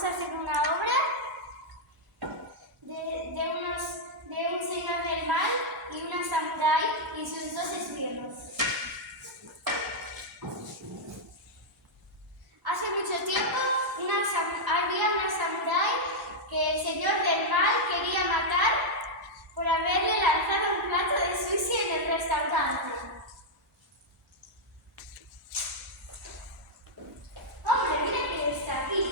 vamos a hacer una obra de un señor del mar y una samurái y sus dos esbirros. Hace mucho tiempo había una samurái que el señor del mar quería matar por haberle lanzado un plato de sushi en el restaurante. ¡Hombre, mira que está aquí!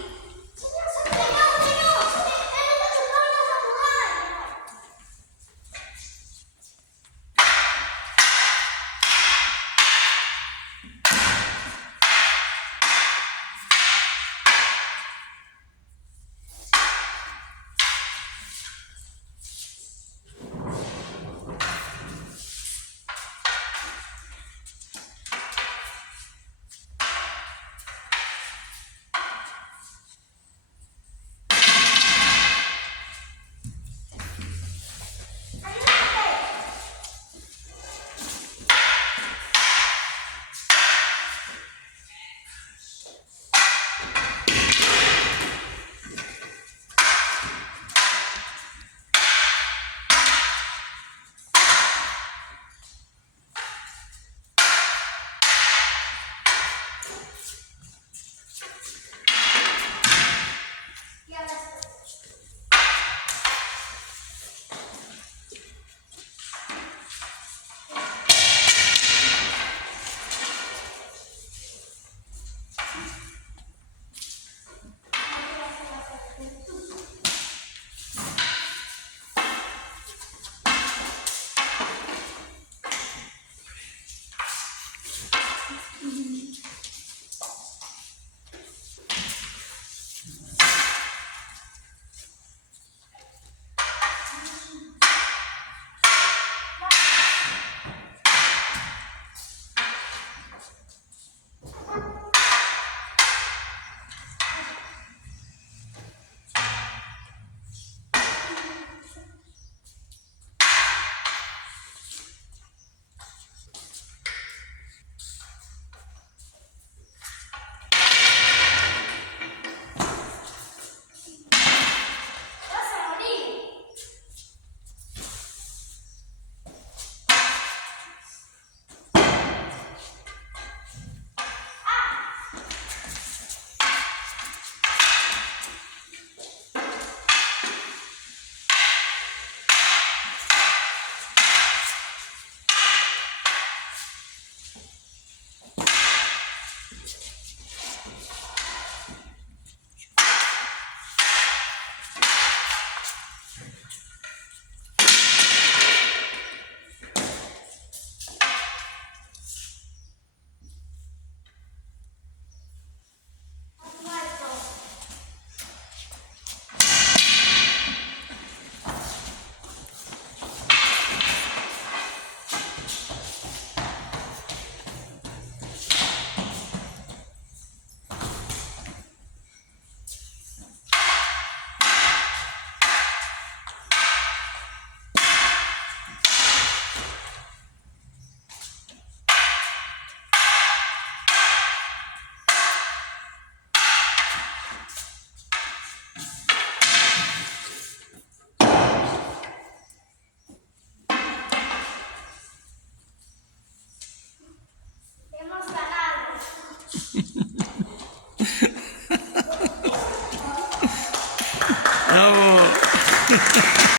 ¡Bravo!